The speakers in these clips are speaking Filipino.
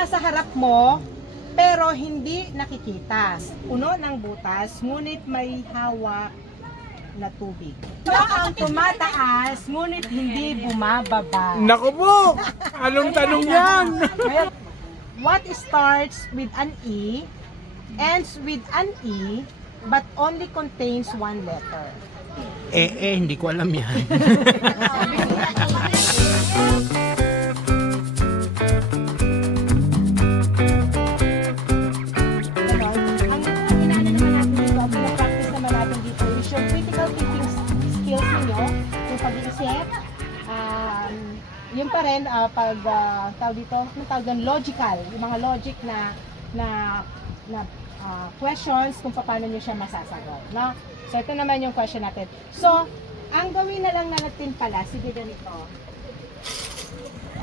nasa harap mo pero hindi nakikita. Puno ng butas, ngunit may hawak na tubig. Ito ang tumataas, ngunit hindi bumababa. Naku po! Anong tanong yan? Ngayon, what starts with an E, ends with an E, but only contains one letter? Hindi ko alam yan. Ang inaano naman natin dito, ang pinapractice naman natin dito is yung critical thinking skills ninyo, yung pag-iisip, yun pa rin, tawag dito, ang tawag doon, logical, yung mga logic na questions kung paano nyo siya masasagot, no? So, ito naman yung question natin. So, ang gawin na lang natin pala, sige ganito.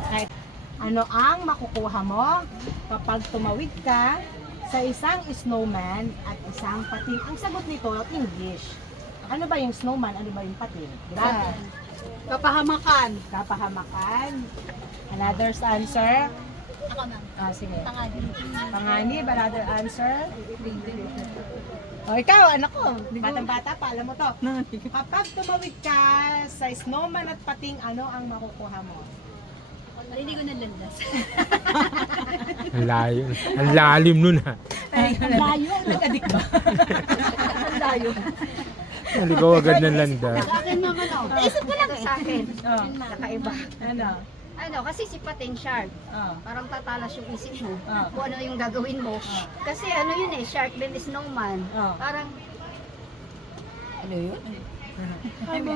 Right. Ano ang makukuha mo kapag tumawid ka sa isang snowman at isang pating? Ang sagot nito, English. Ano ba yung snowman? Ano ba yung pating? Diba? Kapahamakan. Kapahamakan. Another's answer? Ako na. Sige. Panganib. Panganib, another answer? O ikaw, anak ko, batang-bata pa, alam mo to. Kapag tumawid ka sa snowman at pating, ano ang makukuha mo? Hindi ko nalandas. Ang layo. Ang lalim nun ha. Ang layo. Nag-addict ba? Ang layo. Hindi ko agad nalandas. Sa akin naman ako. Naisip ko lang sa akin. Oh, kakaiba. Ano? Ano, kasi si Pating Shark. Oh. Parang tatalas yung isip mo. Ah. Kung ano yung gagawin mo. Kasi ano yun eh, Shark din is snowman. Ah. Parang, ano yun?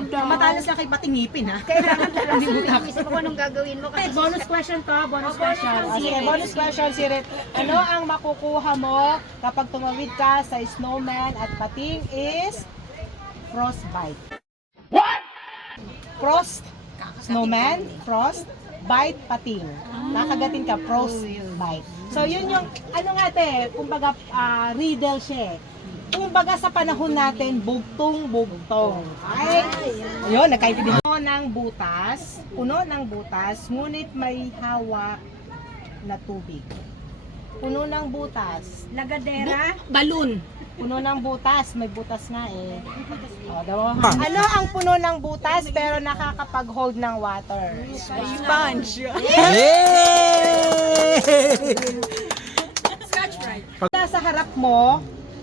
Matalas na kay pating ngipin, ha? Kailangan talaga yung isip mo kung anong gagawin mo. Okay, Kasi bonus question to, bonus question. question. Sige, bonus question, Sirit. Ano ang makukuha mo kapag tumawid ka sa snowman at pating is frostbite. What? Frost, snowman, frost, bite, pating. Nakagatin ka, frostbite. So yun yung, ano nga te, kumbaga riddle siya eh. Kumbaga sa panahon natin, bugtong-bugtong. Ay, ayun, nagkaintindihan. Puno ng butas, ngunit may hawak na tubig. Puno ng butas. lagadera. Balloon. Puno ng butas, may butas nga eh. O, daw. Ano ang puno ng butas pero nakakapag-hold ng water? Sponge. Nasa harap mo,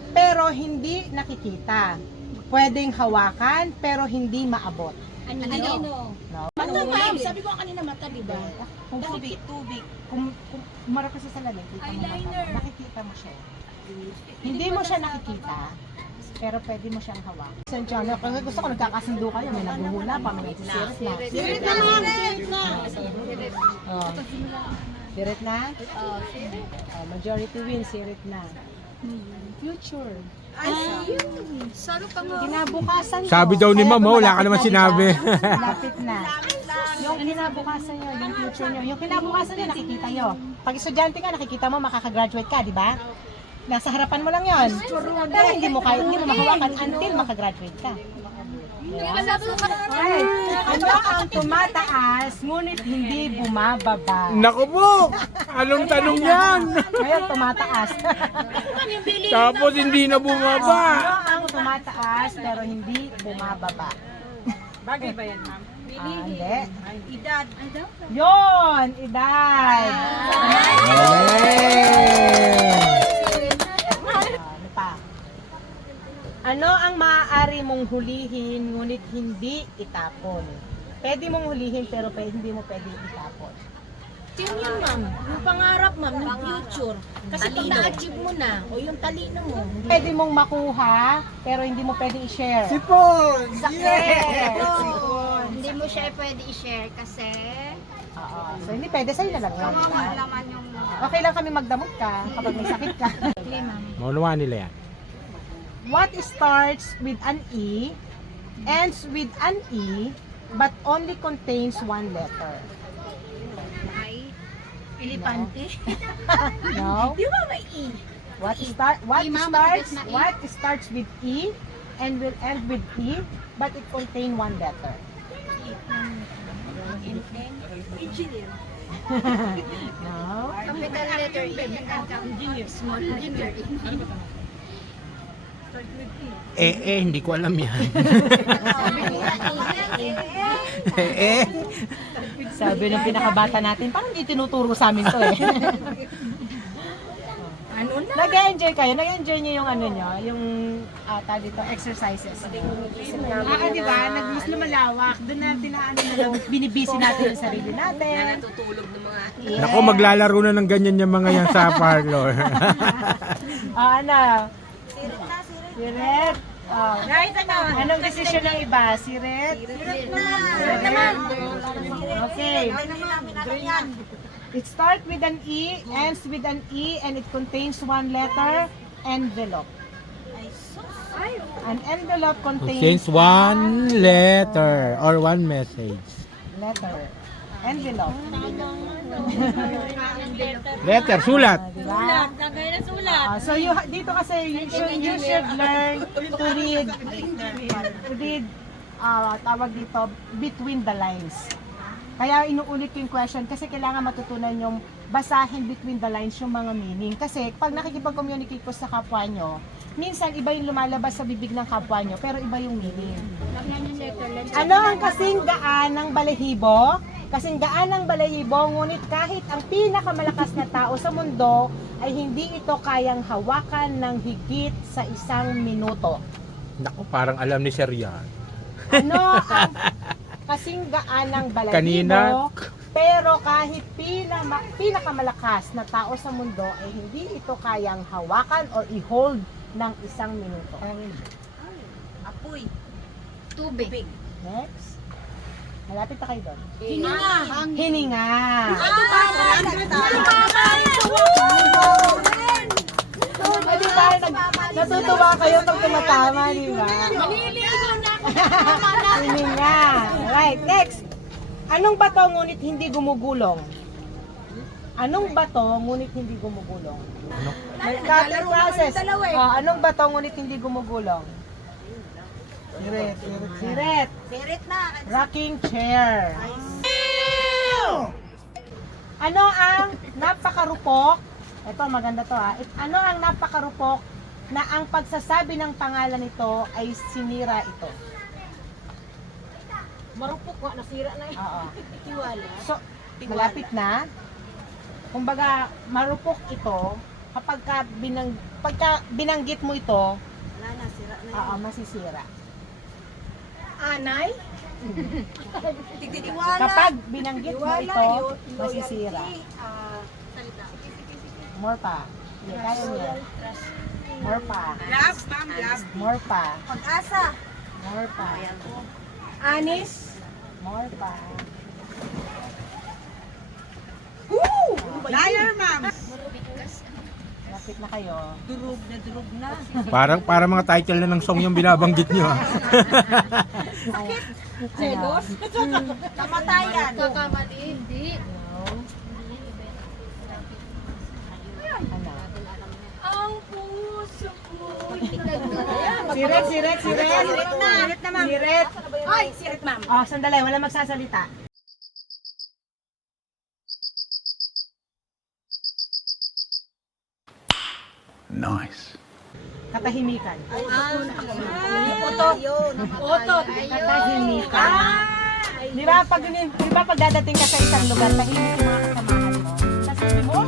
pero hindi nakikita. Pwedeng hawakan, pero hindi maabot. Ano? No? Mata, ma'am. Sabi ko kanina mata, di ba? Tubig. Kung umarap ka sa salamin, kita mo mata. Nakikita mo siya. Hindi mo siya nakikita, pero pwede mo siyang hawakan. San John, kung gusto ko nagkakasundo kayo, may naguhula pa, may nagsisirit na. Sirit na, ma'am. Sirit na. Oh. Sirit na? Majority win, sirit na. Future. Ayun. Sarap ka nga. Kinabukasan ko. Sabi daw ni Kaya ma'am, kung wala ka malapit naman na, sinabi. diba? Lapit na. Yung kinabukasan nyo, yung future nyo. Yung kinabukasan nyo, nakikita nyo. Pag estudyante ka, nakikita mo, makakagraduate ka, di ba? Nasa harapan mo lang yon. Pero hindi mo mahawakan until makagraduate ka. Ay, ano ang tumataas, ngunit hindi bumababa? Naku po! Anong tanong yan? Ngayon, tumataas. Tapos hindi na Ano bumaba. ang tumataas, pero hindi bumababa? Bagay ba yan, ma'am? Hindi. Edad. Yon, edad. Ano pa? Ano ang maaari mong hulihin ngunit hindi itapon? Pwede mong hulihin pero hindi mo pwede itapon. Yun yun, ma'am. Yung pangarap, ma'am, yung future. Kasi pag na-achieve mo na, o yung talino mo, Pwede mong makuha pero hindi mo pwede i-share. Sipon! Sakit! Hindi mo siya pwede i-share kasi Oo. So hindi pwede sa'yo na lang yun. kawawa naman yung Okay lang kami magdamot ka kapag may sakit ka. Maunawa nila yan. What starts with an E, ends with an E, but only contains one letter? ay elepante. No? Di ba may E? What starts with E and will end with E, but it contain one letter? Engineer. No? Capital letter E. Small letter E. Hindi ko alam yan. Sabi ng pinakabata natin, parang hindi tinuturo sa amin to eh. Ano na? Nag-enjoy kayo? Nag-enjoy niyo yung ano nyo? Yung tawag dito, exercises? Di ba? Mas lumalawak. Doon natin na ano na lang, binibisi natin yung sarili natin. Natutulog ng mga Yes. Naku, maglalaro na ng ganyan yung mga yan sa parlor. Ano? Siret. Oh. Right, ano? Anong desisyon ng iba? Siret? Sirit naman. Okay. It starts with an E, ends with an E, and it contains one letter, envelope. An envelope contains Contains one letter or one message. letter. Envelope. Letter, sulat. Diba? So dito kasi you should learn to read tawag dito between the lines. Kaya inuulit ko yung question kasi kailangan matutunan yung basahin between the lines yung mga meaning. Kasi pag nakikipag-communicate ko sa kapwa nyo, minsan iba yung lumalabas sa bibig ng kapwa nyo, pero iba yung meaning. Ano ang kasing gaan ng balahibo? Kasing gaan ng balahibo, ngunit kahit ang pinakamalakas na tao sa mundo ay hindi ito kayang hawakan ng higit sa 1 minuto. Naku, parang alam ni Sir yan. Ano ang kasing gaan ng balahibo? Kanina. Pero kahit pinakamalakas na tao sa mundo ay hindi ito kayang hawakan or i-hold ng 1 minuto. apoy. Tubig. Next. Malapit na kayo doon. Hininga. Hininga. O, di ba? Natutuwa kayo pag tumatama, di ba? Maliligo na ako. Hininga. Right, next. Anong bato ngunit hindi gumugulong? Anong bato ngunit hindi gumugulong? Cutting process. Anong bato ngunit hindi gumugulong? Siret. Sirit na. Rocking chair. Ano ang napakarupok? Ito, maganda to ha. Ano ang napakarupok na ang pagsasabi ng pangalan nito ay sinira ito? Marupok nga, nasira na yun. Oo. Tiwala. So, malapit na. Kumbaga, marupok ito kapag pagka binanggit mo ito, Wala na, sira na. oo, masisira. Anay? Kapag binanggit mo ito, masisira. More pa. Hindi, kaya niya. More pa. Love, ma'am, love. More pa. Pag-asa. More pa. Anis? More pa. Liar, ma'am. Lapit na kayo. Durog na. Parang mga title na ng song yung binabanggit nyo. Selos? Kamatayan. Kakamali. Hindi. Ano? Ang puso ko. Siret, siret, siret. Sirit na. Sirit na, ma'am. Siret. Ay, sirit, ma'am. Oh, sandali. Wala magsasalita. Nice. Katahimikan. Otot. Otot. Katahimikan. Di ba pag dadating ka sa isang lugar, tahimik yung mga kasamahan mo. Kasi mo,